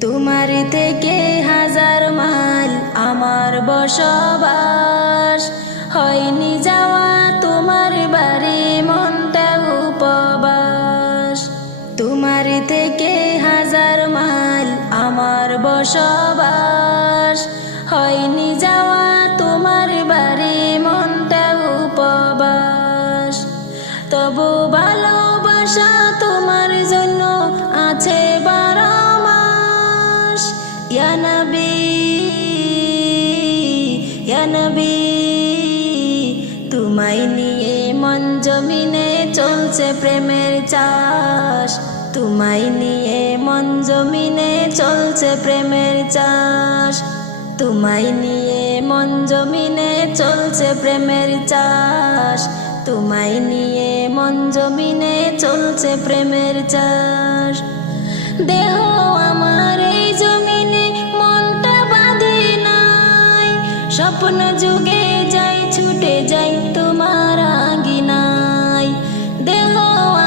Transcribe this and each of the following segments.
তোমার থেকে হাজার মাইল আমার বসবাস। হয়নি যাওয়া তোমার বাড়ি, মনটা উপবাস। তোমার থেকে হাজার মাইল আমার বসবাস। হয়নি যাওয়া তোমার বাড়ি, মনটা উপবাস। তবু ভালোবাসা তোমার ইয়া নবী ইয়া নবী তোমায় নিয়ে মন জমিনে চলছে প্রেমের চাষ। তোমায় নিয়ে মন জমিনে চলছে প্রেমের চাষ। তোমায় নিয়ে মন জমিনে চলছে প্রেমের চাষ। তোমায় নিয়ে মন জমিনে চলছে প্রেমের চাষ। দেহ আমার স্বপ্ন যুগে যাই, ছুটে যাই তোমার আঙ্গিনায় দেহ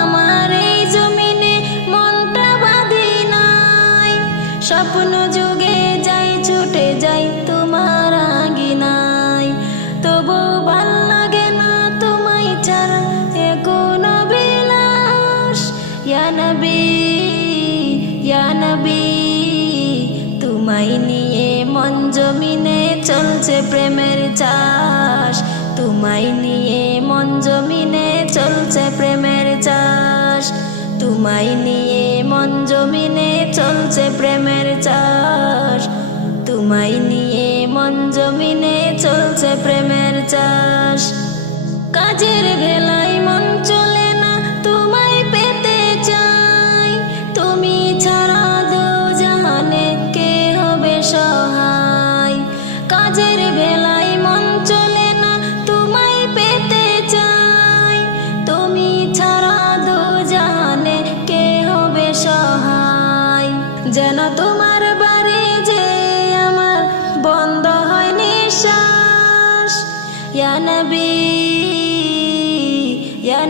আমার এই জমিনে, মনটা বাঁধি নাই। স্বপ্ন যুগে যাই, ছুটে যাই তোমার আঙ্গিনায় তবু ভালো লাগে না তোমায় ছাড়া এ কোনো বিলাস। ইয়া নবী ইয়া নবী, তোমায় নিয়ে মন জমিনে চলছে প্রেমের চাষ। তোমায় নিয়ে মন জমিনে চলছে প্রেমের চাষ। তোমায় নিয়ে মন জমিনে চলছে প্রেমের চাষ। তোমায় নিয়ে মন জমিনে চলছে প্রেমের চাষ। কাজের ভেলায় মন চলে নবী, ইয়া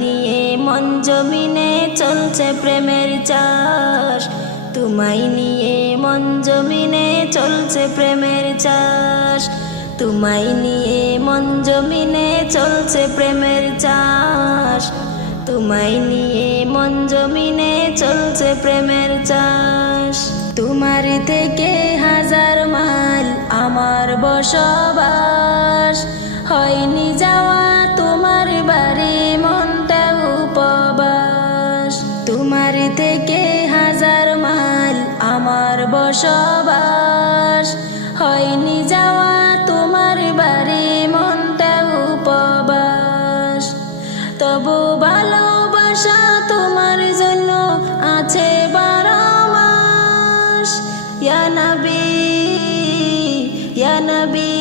নিয়ে মন জমিনে চলছে প্রেমের চাষ। তোমায় নিয়ে মন জমিনে চলছে প্রেমের চাষ। তোমায় নিয়ে মন জমিনে চলছে প্রেমের চাষ। তোমায় নিয়ে মন জমিনে চলছে প্রেমের চাষ। তোমার থেকে আমার বসবাস। হয়নি যাওয়া তোমার বাড়ি, মনটা উপবাস। তোমার থেকে হাজার মাইল আমার বসবাস। হয়নি যাওয়া তোমার বাড়ি, মনটা উপবাস। তবু ভালোবাসা তোমার নবী,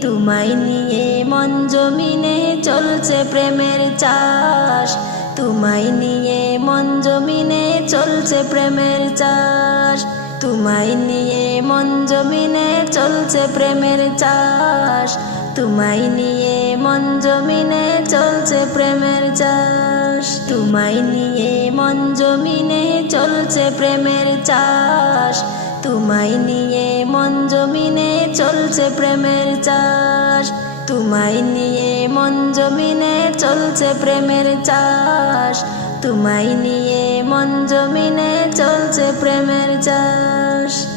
তোমায় নিয়ে মন জমিনে চলছে প্রেমের চাষ। তোমায় নিয়ে মন জমিনে চলছে প্রেমের চাষ। তোমায় নিয়ে মন জমিনে চলছে প্রেমের চাষ। তোমায় নিয়ে মন জমিনে চলছে প্রেমের চাষ। তোমায় নিয়ে মন জমিনে চলছে প্রেমের চাষ। তোমায় নিয়ে মন জমিনে চলছে প্রেমের চাষ। তোমায় নিয়ে মন জমিনে চলছে প্রেমের চাষ। তোমায় নিয়ে মন জমিনে চলছে প্রেমের চাষ।